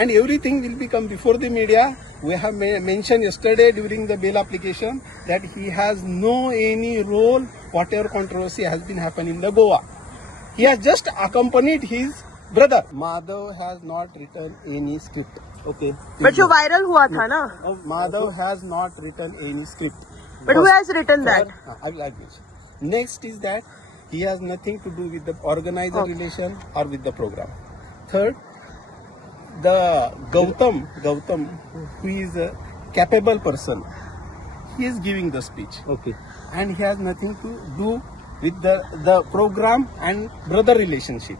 and everything will become before the media. We have mentioned yesterday during the bail application that he has no any role whatever controversy has been happening in the Goa. He has just accompanied his brother. Madhav has not written any script. Okay. But जो viral हुआ था ना, Madhav has not written any script. but who has written that? I will mention. Next is that he has nothing to do with the organizer relation or with the program. Third, the Gautam, who is a capable person, he is giving the speech. Okay. And he has nothing to do with the program and brother relationship.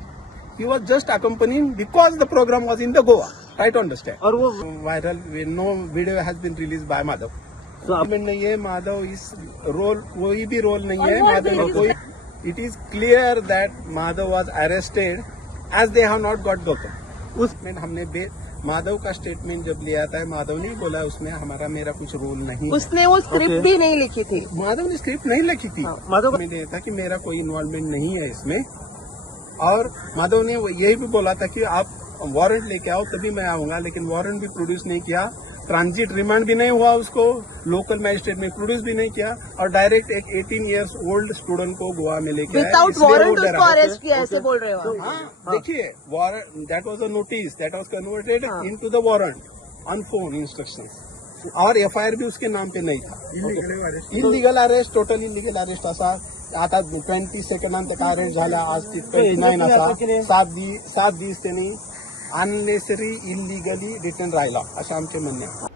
He was just accompanying because the program was in the Goa. Try to understand. और वो Viral, no video has been released by Madhav. So आप नहीं है माधव इस role कोई भी role नहीं है माधव ने कोई. It is clear that Madhav was arrested as they have not got Gautam. उसमें हमने माधव का स्टेटमेंट जब लिया था, माधव ने बोला उसमें मेरा कुछ रोल नहीं. उसने वो स्क्रिप्ट भी नहीं लिखी थी. माधव ने स्क्रिप्ट नहीं लिखी थी. माधव मैंने देखा कि मेरा कोई इन्वॉल्वमेंट नहीं है इसमें, और माधव ने यही भी बोला था कि आप वारंट लेके आओ तभी मैं आऊंगा, लेकिन वारंट भी प्रोड्यूस नहीं किया, ट्रांजिट रिमांड भी नहीं हुआ उसको, लोकल मैजिस्ट्रेट में प्रोड्यूस भी नहीं किया, और डायरेक्ट एक 18 इयर्स ओल्ड स्टूडेंट को गोवा में लेके आया. विदाउट वारंट उसको अरेस्ट किया, ऐसे बोल रहे हो. हाँ, देखिए warrant, that was a notice that was converted into the warrant on phone instructions, और एफआईआर भी उसके नाम पे नहीं था. Illegal arrest, total illegal arrest असा. आता 20 सेकंदांत का अरेस्ट झाला, आज 29 असा. 7 दिवस त्यांनी अननेसरी इलिगली डिटेन राहिला, असं आमचे म्हणणे आहे.